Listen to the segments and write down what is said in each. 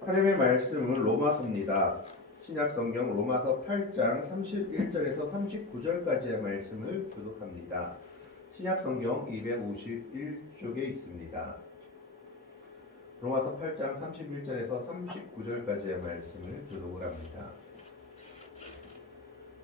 하나님의 말씀은 로마서입니다. 신약 성경 로마서 8장 31절에서 39절까지의 말씀을 교독합니다. 신약 성경 251쪽에 있습니다. 로마서 8장 31절에서 39절까지의 말씀을 교독을 합니다.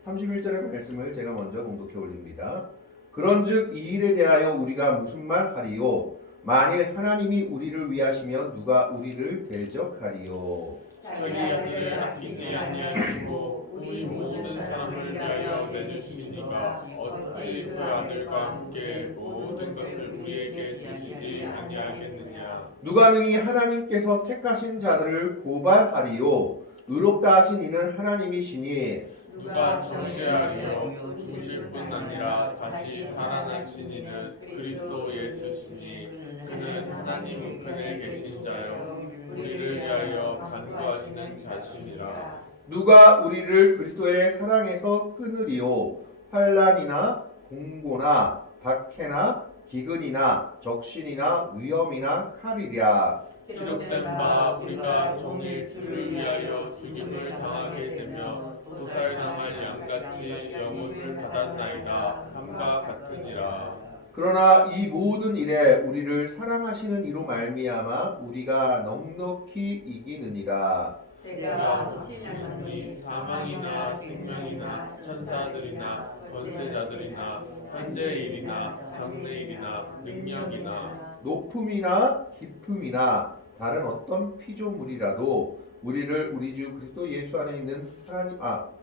31절의 말씀을 제가 먼저 공독해 올립니다. 그런즉 이 일에 대하여 우리가 무슨 말 하리요? 만일 하나님이 우리를 위하시면 누가 우리를 대적하리요? 자기 아들을 아끼지 아니하시고 우리 모든 사람을 위하여 내주시니까 어찌 그 아들과 함께 모든 것을 우리에게 주시지 아니하겠느냐? 누가 능히 하나님께서 택하신 자들을 고발하리요? 의롭다 하신 이는 하나님이시니 누가 정죄하리요? 주실 뿐 아니라 다시 살아나신 이는 그리스도 예수시니 그는 하나님 우편에 계신 자요 우리를 위하여 간구하시는 자시니라. 누가 우리를 그리스도의 사랑에서 끊으리요? 환난이나 공고나 박해나 기근이나 적신이나 위험이나 칼이랴. 기록된 바 우리가 종일 주를 위하여 죽임을 당하게 되며 도살당할 양같이 영혼을 받았나이다 함과 같으니라. 그러나 이 모든 일에 우리를 사랑하시는 이로 말미암아 우리가 넉넉히 이기느니라. 내가 신하니 사망이나 생명이나 천사들이나 권세자들이나 현재일이나 장래일이나 능력이나 높음이나 깊음이나 다른 어떤 피조물이라도 우리를 우리 주 그리스도 예수 안에 있는 하나님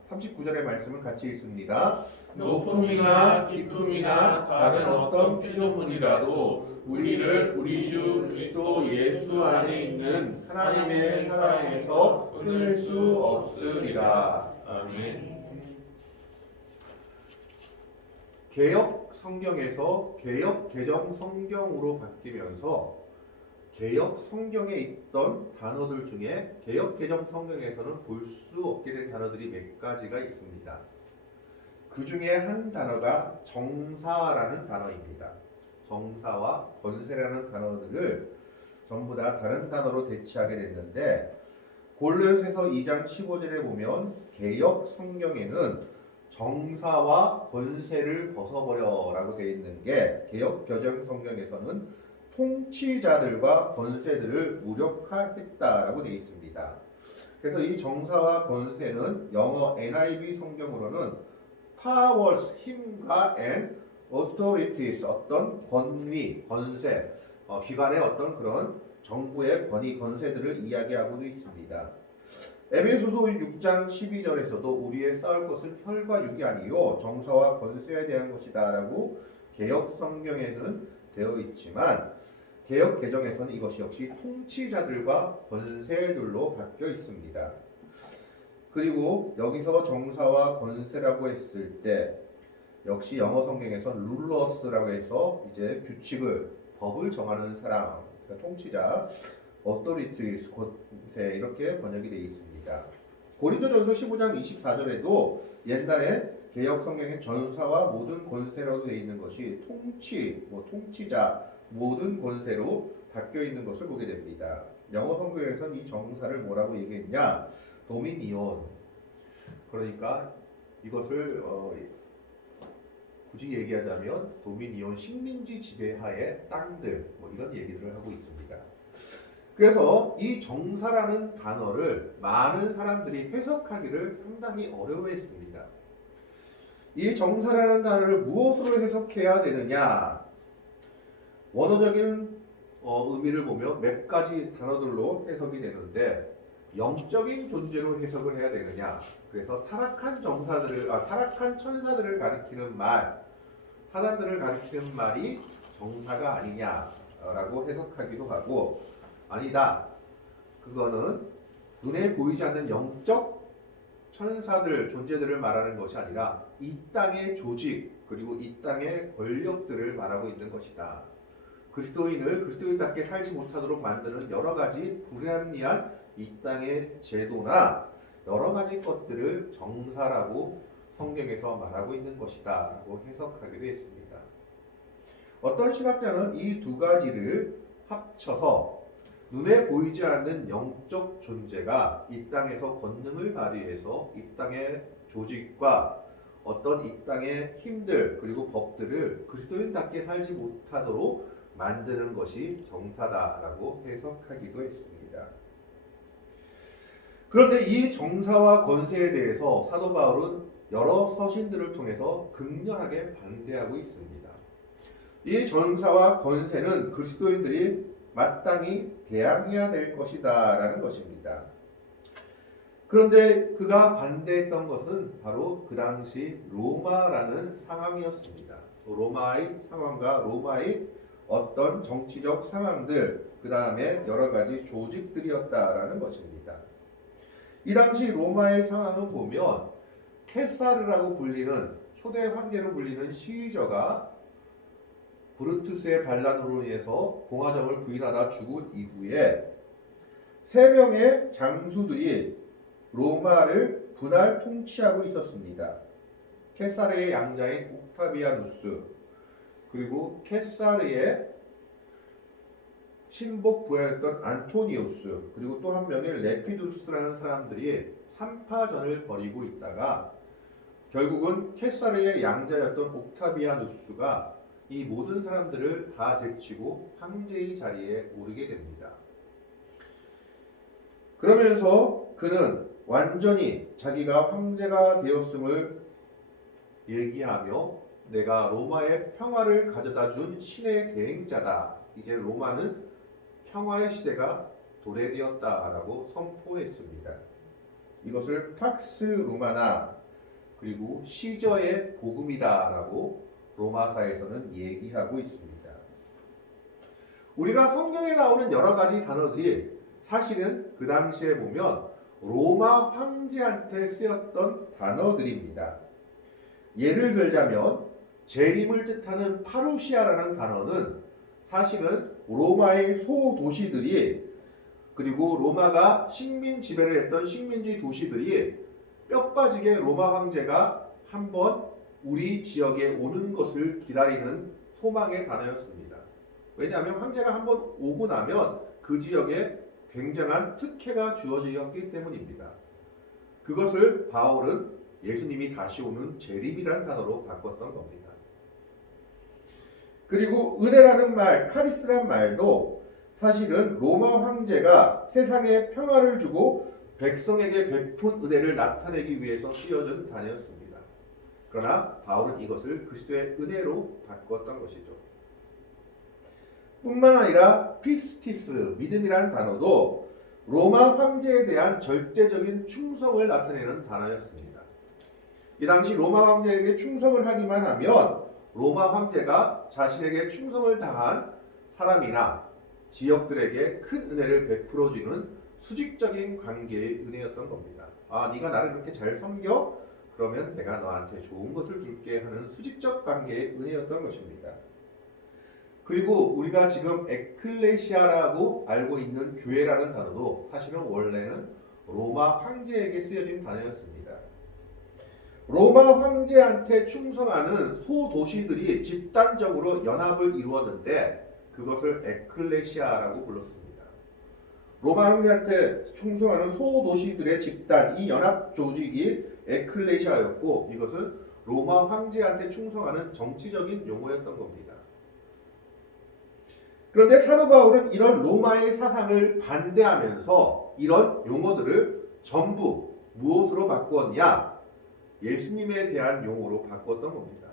39절의 말씀을 같이 읽습니다. 높음이나 깊음이나 다른 어떤 피조물이라도 우리를 우리 주 그리스도 예수 안에 있는 하나님의 사랑에서 끊을 수 없으리라. 아멘. 개역 성경에서 개역 개정 성경으로 바뀌면서 개역 성경에 있던 단어들 중에 개역 개정 성경에서는 볼 수 없게 된 단어들이 몇 가지가 있습니다. 그 중에 한 단어가 정사라는 단어입니다. 정사와 권세라는 단어들을 전부 다 다른 단어로 대체하게 됐는데 골로새서 2장 15절에 보면 개역 성경에는 정사와 권세를 벗어버려라고 되어 있는 게 개역 개정 성경에서는 통치자들과 권세들을 무력화했다라고 되어 있습니다. 그래서 이 정사와 권세는 영어 NIV 성경으로는 powers, 힘과 and authorities, 어떤 권위, 권세, 기관의 어떤 그런 정부의 권위, 권세들을 이야기하고도 있습니다. 에베소서 6장 12절에서도 우리의 싸울 것은 혈과 육이 아니요 정사와 권세에 대한 것이다 라고 개역 성경에는 되어 있지만 개역 개정에서는 이것이 역시 통치자들과 권세들로 바뀌어 있습니다. 그리고 여기서 정사와 권세라고 했을 때 역시 영어 성경에서는 룰러스라고 해서 이제 규칙을 법을 정하는 사람, 그러니까 통치자, authorities, 권세 이렇게 번역이 되어 있습니다. 고린도전서 15장 24절에도 옛날에 개역 성경에 전사와 모든 권세로 되어 있는 것이 통치, 통치자, 모든 권세로 바뀌어 있는 것을 보게 됩니다. 영어 성경에서는 이 정사를 뭐라고 얘기했냐? 도미니온. 그러니까 이것을 굳이 얘기하자면 도미니온 식민지 지배하에 땅들 이런 얘기들을 하고 있습니다. 그래서 이 정사라는 단어를 많은 사람들이 해석하기를 상당히 어려워했습니다. 이 정사라는 단어를 무엇으로 해석해야 되느냐? 원어적인 의미를 보면 몇 가지 단어들로 해석이 되는데 영적인 존재로 해석을 해야 되느냐? 그래서 타락한 천사들을 가리키는 말, 사단들을 가리키는 말이 정사가 아니냐라고 해석하기도 하고 아니다. 그거는 눈에 보이지 않는 영적 천사들, 존재들을 말하는 것이 아니라 이 땅의 조직 그리고 이 땅의 권력들을 말하고 있는 것이다. 그리스도인을 그리스도인답게 살지 못하도록 만드는 여러 가지 불합리한 이 땅의 제도나 여러 가지 것들을 정사라고 성경에서 말하고 있는 것이다 라고 해석하기도 했습니다. 어떤 신학자는 이 두 가지를 합쳐서 눈에 보이지 않는 영적 존재가 이 땅에서 권능을 발휘해서 이 땅의 조직과 어떤 이 땅의 힘들 그리고 법들을 그리스도인답게 살지 못하도록 만드는 것이 정사다라고 해석하기도 했습니다. 그런데 이 정사와 권세에 대해서 사도 바울은 여러 서신들을 통해서 극렬하게 반대하고 있습니다. 이 정사와 권세는 그리스도인들이 마땅히 대항해야 될 것이다 라는 것입니다. 그런데 그가 반대했던 것은 바로 그 당시 로마라는 상황이었습니다. 로마의 상황과 로마의 어떤 정치적 상황들, 그 다음에 여러 가지 조직들이었다라는 것입니다. 이 당시 로마의 상황을 보면 케사르라고 불리는 초대 황제로 불리는 시저가 브루투스의 반란으로 인해서 공화정을 부인하다 죽은 이후에 세 명의 장수들이 로마를 분할 통치하고 있었습니다. 케사르의 양자인 옥타비아누스, 그리고 케사르의 신복 부하였던 안토니우스, 그리고 또 한 명의 레피두스라는 사람들이 삼파전을 벌이고 있다가 결국은 케사르의 양자였던 옥타비아누스가 이 모든 사람들을 다 제치고 황제의 자리에 오르게 됩니다. 그러면서 그는 완전히 자기가 황제가 되었음을 얘기하며 내가 로마의 평화를 가져다 준 신의 대행자다. 이제 로마는 평화의 시대가 도래되었다라고 선포했습니다. 이것을 팍스 루마나 그리고 시저의 복음이다라고 로마사에서는 얘기하고 있습니다. 우리가 성경에 나오는 여러 가지 단어들이 사실은 그 당시에 보면 로마 황제한테 쓰였던 단어들입니다. 예를 들자면 재림을 뜻하는 파루시아라는 단어는 사실은 로마의 소도시들이 그리고 로마가 식민 지배를 했던 식민지 도시들이 뼈 빠지게 로마 황제가 한번 우리 지역에 오는 것을 기다리는 소망의 단어였습니다. 왜냐하면 황제가 한번 오고 나면 그 지역에 굉장한 특혜가 주어지었기 때문입니다. 그것을 바울은 예수님이 다시 오는 재림이라는 단어로 바꿨던 겁니다. 그리고 은혜라는 말, 카리스란 말도 사실은 로마 황제가 세상에 평화를 주고 백성에게 베푼 은혜를 나타내기 위해서 쓰여진 단어였습니다. 그러나 바울은 이것을 그리스도의 은혜로 바꿨던 것이죠. 뿐만 아니라 피스티스, 믿음이라는 단어도 로마 황제에 대한 절대적인 충성을 나타내는 단어였습니다. 이 당시 로마 황제에게 충성을 하기만 하면 로마 황제가 자신에게 충성을 다한 사람이나 지역들에게 큰 은혜를 베풀어주는 수직적인 관계의 은혜였던 겁니다. 아, 네가 나를 그렇게 잘 섬겨? 그러면 내가 너한테 좋은 것을 줄게 하는 수직적 관계의 은혜였던 것입니다. 그리고 우리가 지금 에클레시아라고 알고 있는 교회라는 단어도 사실은 원래는 로마 황제에게 쓰여진 단어였습니다. 로마 황제한테 충성하는 소도시들이 집단적으로 연합을 이루었는데 그것을 에클레시아라고 불렀습니다. 로마 황제한테 충성하는 소도시들의 집단, 이 연합 조직이 에클레시아였고 이것은 로마 황제한테 충성하는 정치적인 용어였던 겁니다. 그런데 사도 바울은 이런 로마의 사상을 반대하면서 이런 용어들을 전부 무엇으로 바꾸었냐? 예수님에 대한 용어로 바꿨던 겁니다.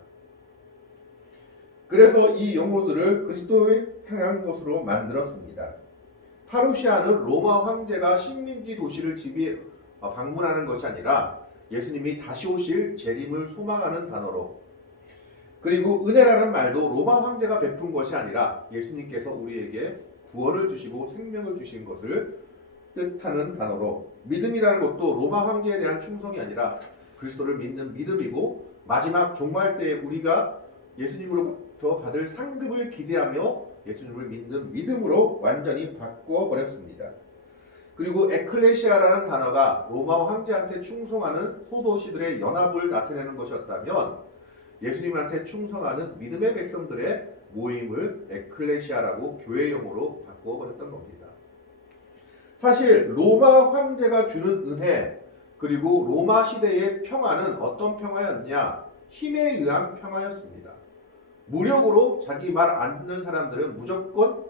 그래서 이 용어들을 그리스도에 향한 것으로 만들었습니다. 파루시아는 로마 황제가 식민지 도시를 방문하는 것이 아니라 예수님이 다시 오실 재림을 소망하는 단어로, 그리고 은혜라는 말도 로마 황제가 베푼 것이 아니라 예수님께서 우리에게 구원을 주시고 생명을 주신 것을 뜻하는 단어로, 믿음이라는 것도 로마 황제에 대한 충성이 아니라 그리스도를 믿는 믿음이고 마지막 종말 때에 우리가 예수님으로부터 받을 상급을 기대하며 예수님을 믿는 믿음으로 완전히 바꾸어 버렸습니다. 그리고 에클레시아라는 단어가 로마 황제한테 충성하는 소도시들의 연합을 나타내는 것이었다면 예수님한테 충성하는 믿음의 백성들의 모임을 에클레시아라고 교회용어로 바꿔버렸던 겁니다. 사실 로마 황제가 주는 은혜 그리고 로마 시대의 평화는 어떤 평화였냐? 힘에 의한 평화였습니다. 무력으로 자기 말 안 듣는 사람들은 무조건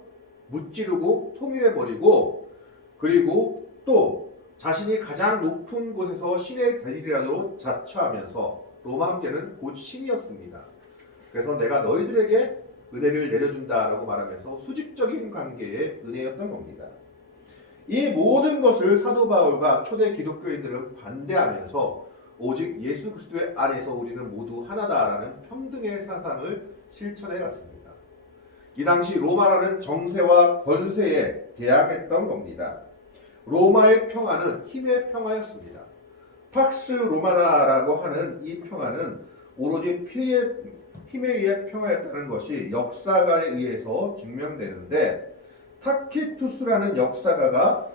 무찌르고 통일해버리고 그리고 또 자신이 가장 높은 곳에서 신의 대리라도 자처하면서 로마 황제는 곧 신이었습니다. 그래서 내가 너희들에게 은혜를 내려준다라고 말하면서 수직적인 관계의 은혜였던 겁니다. 이 모든 것을 사도 바울과 초대 기독교인들은 반대하면서 오직 예수 그리스도의 안에서 우리는 모두 하나다라는 평등의 사상을 실천해 갔습니다. 이 당시 로마라는 정세와 권세에 대항했던 겁니다. 로마의 평화는 힘의 평화였습니다. 팍스 로마나라고 하는 이 평화는 오로지 힘에 의해 평화였다는 것이 역사가에 의해서 증명되는데 타키투스라는 역사가가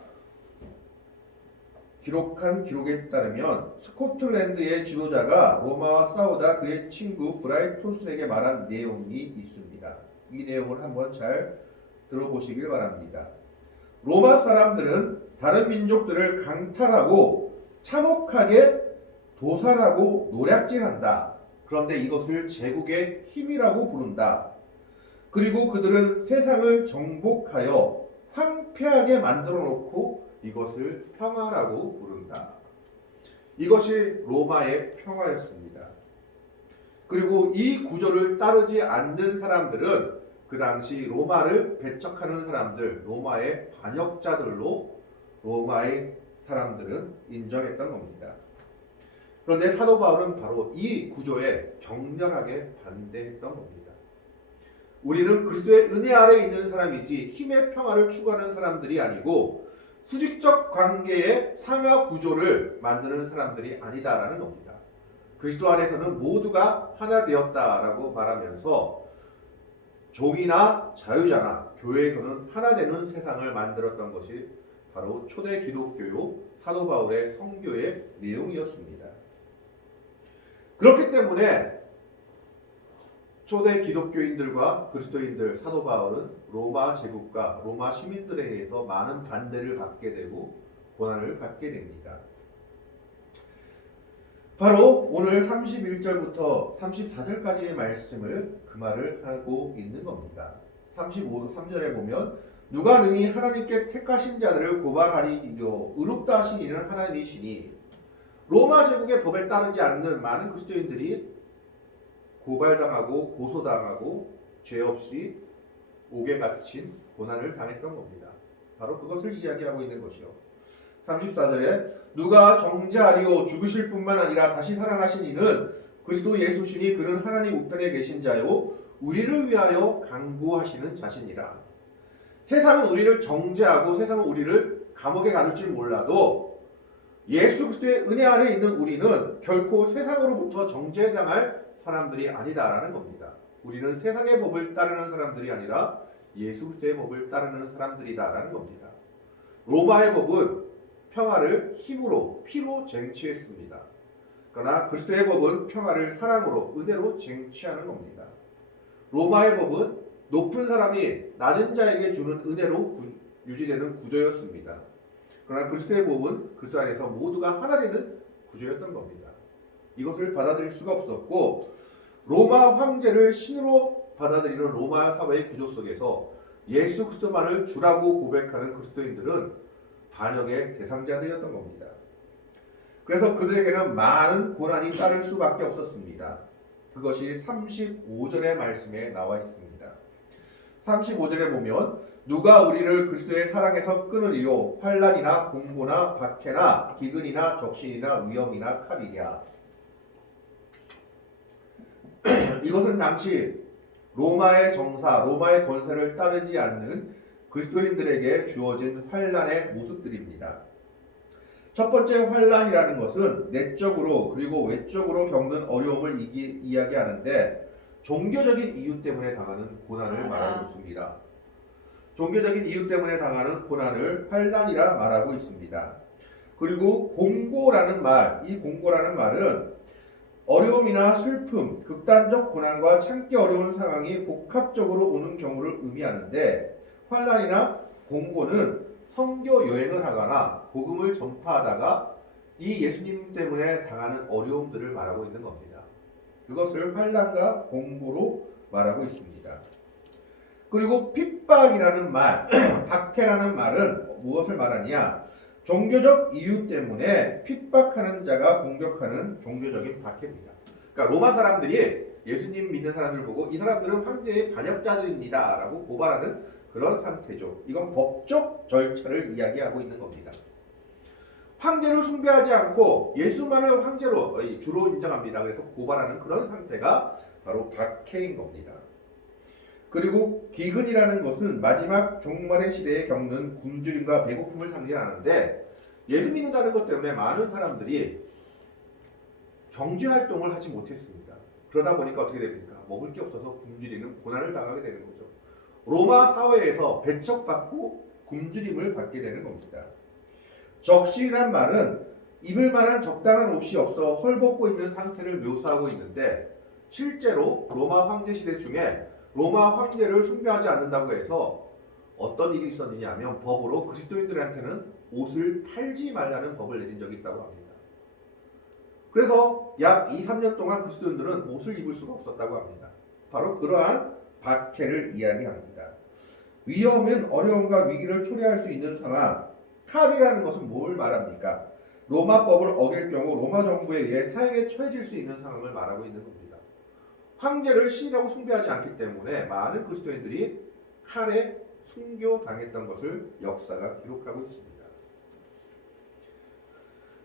기록한 기록에 따르면 스코틀랜드의 지도자가 로마와 싸우다 그의 친구 브라이토스에게 말한 내용이 있습니다. 이 내용을 한번 잘 들어보시길 바랍니다. 로마 사람들은 다른 민족들을 강탈하고 참혹하게 도살하고 노략질한다. 그런데 이것을 제국의 힘이라고 부른다. 그리고 그들은 세상을 정복하여 황폐하게 만들어 놓고 이것을 평화라고 부른다. 이것이 로마의 평화였습니다. 그리고 이 구조를 따르지 않는 사람들은 그 당시 로마를 배척하는 사람들, 로마의 반역자들로 로마의 사람들은 인정했던 겁니다. 그런데 사도 바울은 바로 이 구조에 격렬하게 반대했던 겁니다. 우리는 그리스도의 은혜 아래 있는 사람이지 힘의 평화를 추구하는 사람들이 아니고 수직적 관계의 상하 구조를 만드는 사람들이 아니다라는 겁니다. 그리스도 안에서는 모두가 하나 되었다라고 말하면서 종이나 자유자나 교회에서는 하나 되는 세상을 만들었던 것이 바로 초대 기독교요 사도 바울의 선교의 내용이었습니다. 그렇기 때문에 초대 기독교인들과 그리스도인들 사도 바울은 로마 제국과 로마 시민들에 의해서 많은 반대를 받게 되고 고난을 받게 됩니다. 바로 오늘 31절부터 34절까지의 말씀을 그 말을 하고 있는 겁니다. 3절에 보면 누가 능히 하나님께 택하신 자들을 고발하리요 의롭다 하신 이는 하나님이시니 로마 제국의 법에 따르지 않는 많은 그리스도인들이 고발당하고 고소당하고 죄 없이 옥에 갇힌 고난을 당했던 겁니다. 바로 그것을 이야기하고 있는 것이요. 34절에 누가 정죄하리오 죽으실 뿐만 아니라 다시 살아나신 이는 그리스도 예수시니 그는 하나님 우편에 계신 자요 우리를 위하여 강구하시는 자신이라. 세상은 우리를 정죄하고 세상은 우리를 감옥에 가둘 줄 몰라도 예수 그리스도의 은혜 안에 있는 우리는 결코 세상으로부터 정죄당할 사람들이 아니다라는 겁니다. 우리는 세상의 법을 따르는 사람들이 아니라 예수 그리스도의 법을 따르는 사람들이다라는 겁니다. 로마의 법은 평화를 힘으로 피로 쟁취했습니다. 그러나 그리스도의 법은 평화를 사랑으로 은혜로 쟁취하는 겁니다. 로마의 법은 높은 사람이 낮은 자에게 주는 은혜로 유지되는 구조였습니다. 그러나 그리스도의 법은 그리스도 안에서 모두가 하나 되는 구조였던 겁니다. 이것을 받아들일 수가 없었고 로마 황제를 신으로 받아들이는 로마 사회의 구조 속에서 예수 그리스도만을 주라고 고백하는 그리스도인들은 반역의 대상자들이었던 겁니다. 그래서 그들에게는 많은 고난이 따를 수밖에 없었습니다. 그것이 35절의 말씀에 나와 있습니다. 35절에 보면 누가 우리를 그리스도의 사랑에서 끊으리요 환난이나 공고나 박해나 기근이나 적신이나 위험이나 칼이랴. 이것은 당시 로마의 정사, 로마의 권세를 따르지 않는 그리스도인들에게 주어진 환난의 모습들입니다. 첫 번째 환난이라는 것은 내적으로 그리고 외적으로 겪는 어려움을 이야기하는데 종교적인 이유 때문에 당하는 고난을 말하고 있습니다. 종교적인 이유 때문에 당하는 고난을 환난이라 말하고 있습니다. 그리고 공고라는 말, 이 공고라는 말은 어려움이나 슬픔, 극단적 고난과 참기 어려운 상황이 복합적으로 오는 경우를 의미하는데 환난이나 공고는 선교 여행을 하거나 복음을 전파하다가 이 예수님 때문에 당하는 어려움들을 말하고 있는 겁니다. 그것을 환난과 공고로 말하고 있습니다. 그리고 핍박이라는 말, 박해라는 말은 무엇을 말하냐? 종교적 이유 때문에 핍박하는 자가 공격하는 종교적인 박해입니다. 그러니까 로마 사람들이 예수님 믿는 사람들을 보고 이 사람들은 황제의 반역자들입니다 라고 고발하는 그런 상태죠. 이건 법적 절차를 이야기하고 있는 겁니다. 황제를 숭배하지 않고 예수만을 황제로 주로 인정합니다. 그래서 고발하는 그런 상태가 바로 박해인 겁니다. 그리고 기근이라는 것은 마지막 종말의 시대에 겪는 굶주림과 배고픔을 상징하는데 예수 믿는다는 것 때문에 많은 사람들이 경제활동을 하지 못했습니다. 그러다 보니까 어떻게 됩니까? 먹을 게 없어서 굶주리는 고난을 당하게 되는 거죠. 로마 사회에서 배척받고 굶주림을 받게 되는 겁니다. 적시란 말은 입을 만한 적당한 옷이 없어 헐벗고 있는 상태를 묘사하고 있는데 실제로 로마 황제 시대 중에 로마 황제를 숭배하지 않는다고 해서 어떤 일이 있었느냐 하면 법으로 그리스도인들한테는 옷을 팔지 말라는 법을 내린 적이 있다고 합니다. 그래서 약 2, 3년 동안 그리스도인들은 옷을 입을 수가 없었다고 합니다. 바로 그러한 박해를 이야기합니다. 위험은 어려움과 위기를 초래할 수 있는 상황. 칼이라는 것은 뭘 말합니까? 로마법을 어길 경우 로마 정부에 의해 사형에 처해질 수 있는 상황을 말하고 있는 겁니다. 황제를 신이라고 숭배하지 않기 때문에 많은 그리스도인들이 칼에 순교당했던 것을 역사가 기록하고 있습니다.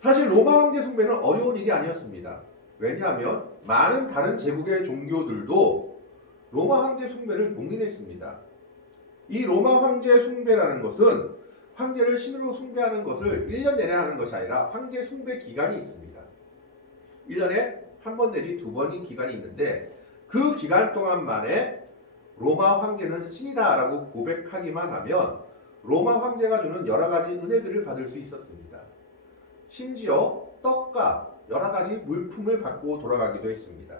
사실 로마 황제 숭배는 어려운 일이 아니었습니다. 왜냐하면 많은 다른 제국의 종교들도 로마 황제 숭배를 봉인했습니다. 이 로마 황제 숭배라는 것은 황제를 신으로 숭배하는 것을 1년 내내 하는 것이 아니라 황제 숭배 기간이 있습니다. 1년에 한 번 내지 두 번인 기간이 있는데 그 기간 동안 만에 로마 황제는 신이다라고 고백하기만 하면 로마 황제가 주는 여러 가지 은혜들을 받을 수 있었습니다. 심지어 떡과 여러 가지 물품을 갖고 돌아가기도 했습니다.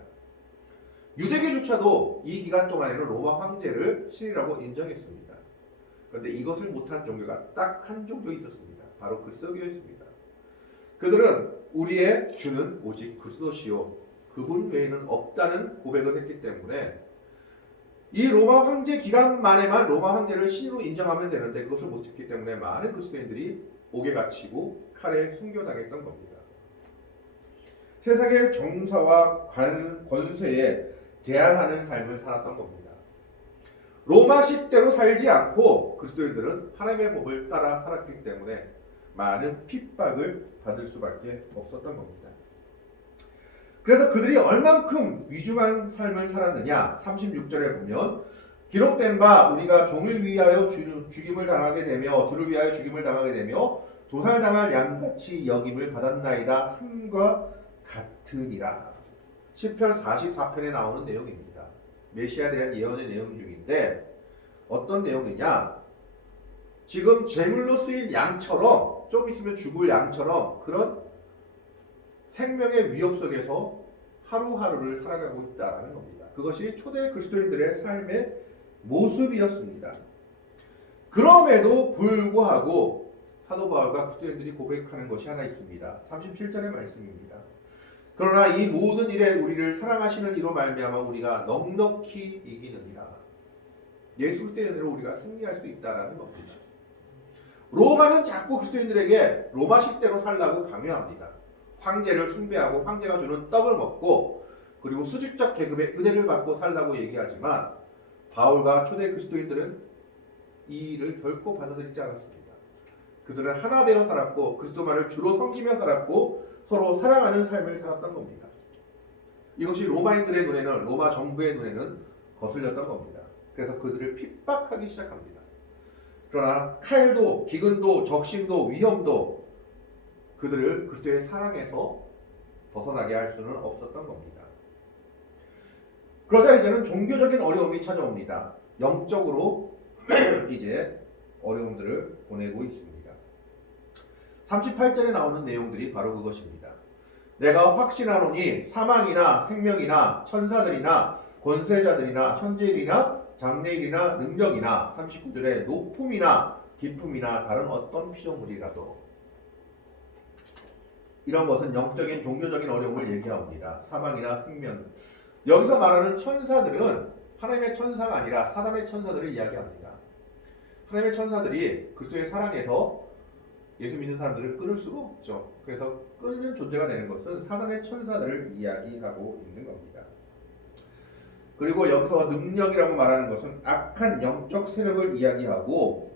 유대교조차도 이 기간 동안에는 로마 황제를 신이라고 인정했습니다. 그런데 이것을 못한 종교가 딱 한 종교 있었습니다. 바로 그리스도교였습니다. 그들은 우리의 주는 오직 그리스도시요 그분 외에는 없다는 고백을 했기 때문에 이 로마 황제 기간 만에만 로마 황제를 신으로 인정하면 되는데 그것을 못했기 때문에 많은 그리스도인들이 옥에 갇히고 칼에 순교당했던 겁니다. 세상의 정사와 권세에 대항하는 삶을 살았던 겁니다. 로마식대로 살지 않고 그리스도인들은 하나님의 법을 따라 살았기 때문에 많은 핍박을 받을 수밖에 없었던 겁니다. 그래서 그들이 얼만큼 위중한 삶을 살았느냐 36절에 보면 기록된 바 우리가 종을 위하여 죽임을 당하게 되며 주를 위하여 죽임을 당하게 되며 도살당할 양같이 여김을 받았나이다 함과 같으니라. 시편 44편에 나오는 내용입니다. 메시아에 대한 예언의 내용 중인데 어떤 내용이냐, 지금 제물로 쓰일 양처럼 좀 있으면 죽을 양처럼 그런 생명의 위협 속에서 하루하루를 살아가고 있다는 겁니다. 그것이 초대 그리스도인들의 삶의 모습이었습니다. 그럼에도 불구하고 사도 바울과 그리스도인들이 고백하는 것이 하나 있습니다. 37절의 말씀입니다. 그러나 이 모든 일에 우리를 사랑하시는 이로 말미암아 우리가 넉넉히 이기느니라. 예수 그리스도의 은혜로 우리가 승리할 수 있다라는 겁니다. 로마는 자꾸 그리스도인들에게 로마식대로 살라고 강요합니다. 황제를 숭배하고 황제가 주는 떡을 먹고 그리고 수직적 계급의 은혜를 받고 살라고 얘기하지만 바울과 초대 그리스도인들은 이 일을 결코 받아들이지 않았습니다. 그들은 하나 되어 살았고 그리스도만을 주로 섬기며 살았고 서로 사랑하는 삶을 살았던 겁니다. 이것이 로마인들의 눈에는 로마 정부의 눈에는 거슬렸던 겁니다. 그래서 그들을 핍박하기 시작합니다. 그러나 칼도 기근도 적신도 위험도 그들을 그리스도의 사랑에서 벗어나게 할 수는 없었던 겁니다. 그러자 이제는 종교적인 어려움이 찾아옵니다. 영적으로 이제 어려움들을 보내고 있습니다. 38절에 나오는 내용들이 바로 그것입니다. 내가 확신하노니 사망이나 생명이나 천사들이나 권세자들이나 현재일이나 장래일이나 능력이나 39절에 높음이나 깊음이나 다른 어떤 피조물이라도 이런 것은 영적인 종교적인 어려움을 얘기합니다. 사망이나 생명. 여기서 말하는 천사들은 하나님의 천사가 아니라 사단의 천사들을 이야기합니다. 하나님의 천사들이 그리스도의 사랑에서 예수 믿는 사람들을 끊을 수가 없죠. 그래서 끊는 존재가 되는 것은 사단의 천사들을 이야기하고 있는 겁니다. 그리고 여기서 능력이라고 말하는 것은 악한 영적 세력을 이야기하고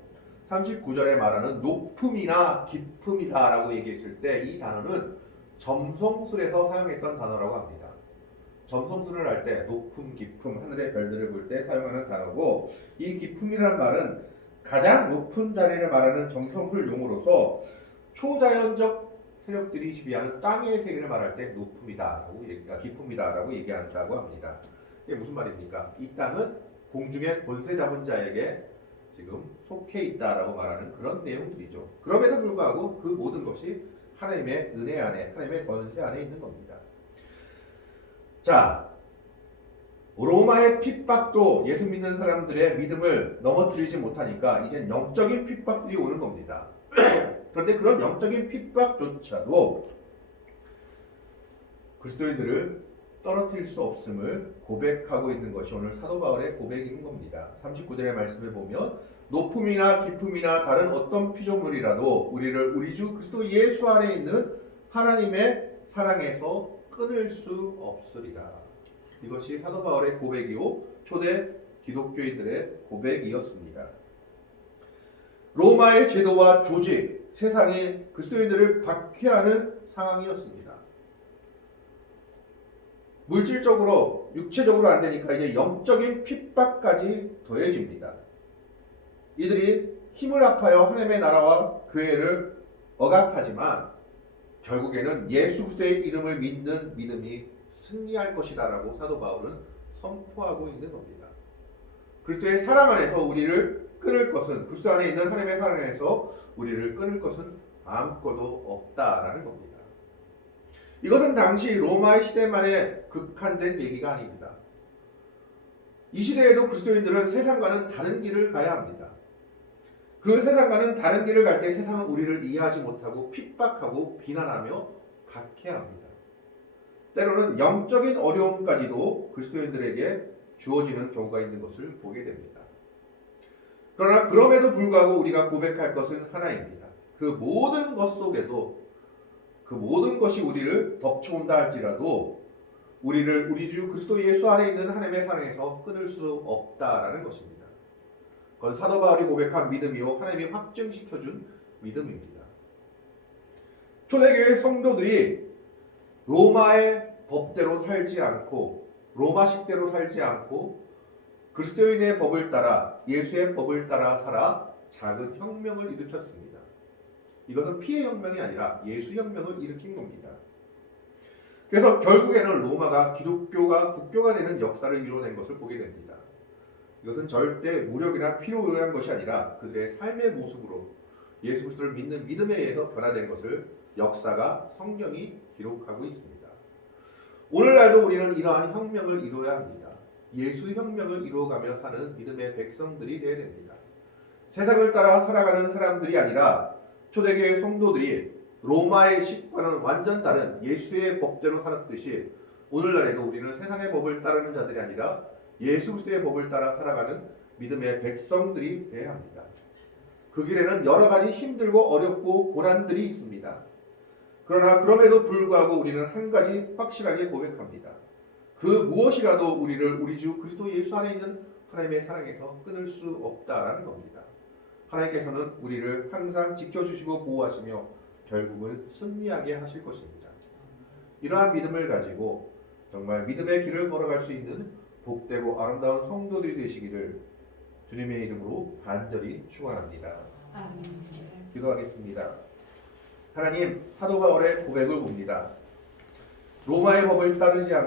39절에 말하는 높음이나 깊음이다 라고 얘기했을 때 이 단어는 점성술에서 사용했던 단어라고 합니다. 점성술을 할 때 높음, 깊음, 하늘의 별들을 볼 때 사용하는 단어고 이 깊음이라는 말은 가장 높은 자리를 말하는 점성술 용어로서 초자연적 세력들이 지배하는 땅의 세계를 말할 때 높음이다라고 깊음이다라고 얘기한다고 합니다. 이게 무슨 말입니까? 이 땅은 공중의 권세 잡은 자에게 지금 속해 있다라고 말하는 그런 내용들이죠. 그럼에도 불구하고 그 모든 것이 하나님의 은혜 안에, 하나님의 권세 안에 있는 겁니다. 자, 로마의 핍박도 예수 믿는 사람들의 믿음을 넘어뜨리지 못하니까 이제 영적인 핍박들이 오는 겁니다. 그런데 그런 영적인 핍박조차도 그리스도인들을 떨어뜨릴 수 없음을 고백하고 있는 것이 오늘 사도 바울의 고백인 겁니다. 39절의 말씀을 보면 높음이나 깊음이나 다른 어떤 피조물이라도 우리를 우리 주 그리스도 예수 안에 있는 하나님의 사랑에서 끊을 수 없으리라. 이것이 사도 바울의 고백이요 초대 기독교인들의 고백이었습니다. 로마의 제도와 조직, 세상이 그리스도인들을 박해하는 상황이었습니다. 물질적으로, 육체적으로 안 되니까 이제 영적인 핍박까지 더해집니다. 이들이 힘을 합하여 하나님의 나라와 교회를 억압하지만 결국에는 예수 그리스도의 이름을 믿는 믿음이 승리할 것이다라고 사도 바울은 선포하고 있는 겁니다. 그리스도의 사랑 안에서 우리를 끊을 것은 그리스도 안에 있는 하나님의 사랑 안에서 우리를 끊을 것은 아무것도 없다라는 겁니다. 이것은 당시 로마의 시대만의 극한된 얘기가 아닙니다. 이 시대에도 그리스도인들은 세상과는 다른 길을 가야 합니다. 그 세상과는 다른 길을 갈 때 세상은 우리를 이해하지 못하고 핍박하고 비난하며 박해합니다. 때로는 영적인 어려움까지도 그리스도인들에게 주어지는 경우가 있는 것을 보게 됩니다. 그러나 그럼에도 불구하고 우리가 고백할 것은 하나입니다. 그 모든 것 속에도 그 모든 것이 우리를 덮쳐온다 할지라도 우리를 우리 주 그리스도 예수 안에 있는 하나님의 사랑에서 끊을 수 없다라는 것입니다. 그건 사도 바울이 고백한 믿음이요 하나님이 확증시켜준 믿음입니다. 초대교회 성도들이 로마의 법대로 살지 않고 로마식대로 살지 않고 그리스도인의 법을 따라 예수의 법을 따라 살아 작은 혁명을 일으켰습니다. 이것은 피해 혁명이 아니라 예수 혁명을 일으킨 겁니다. 그래서 결국에는 로마가 기독교가 국교가 되는 역사를 이뤄낸 것을 보게 됩니다. 이것은 절대 무력이나 피로 의한 것이 아니라 그들의 삶의 모습으로 예수 그리스도를 믿는 믿음에 의해서 변화된 것을 역사가 성경이 기록하고 있습니다. 오늘날도 우리는 이러한 혁명을 이루어야 합니다. 예수 혁명을 이루어가며 사는 믿음의 백성들이 되어야 됩니다. 세상을 따라 살아가는 사람들이 아니라 초대교회 성도들이 로마의 식과는 완전 다른 예수의 법대로 살았듯이 오늘날에도 우리는 세상의 법을 따르는 자들이 아니라 예수 그리스도의 법을 따라 살아가는 믿음의 백성들이 되어야 합니다. 그 길에는 여러 가지 힘들고 어렵고 고난들이 있습니다. 그러나 그럼에도 불구하고 우리는 한 가지 확실하게 고백합니다. 그 무엇이라도 우리를 우리 주 그리스도 예수 안에 있는 하나님의 사랑에서 끊을 수 없다라는 겁니다. 하나님께서는 우리를 항상 지켜주시고 보호하시며 결국은 승리하게 하실 것입니다. 이러한 믿음을 가지고 정말 믿음의 길을 걸어갈 수 있는 복되고 아름다운 성도들이 되시기를 주님의 이름으로 간절히 축원합니다. 기도하겠습니다. 하나님, 사도 바울의 고백을 봅니다. 로마의 법을 따르지 않고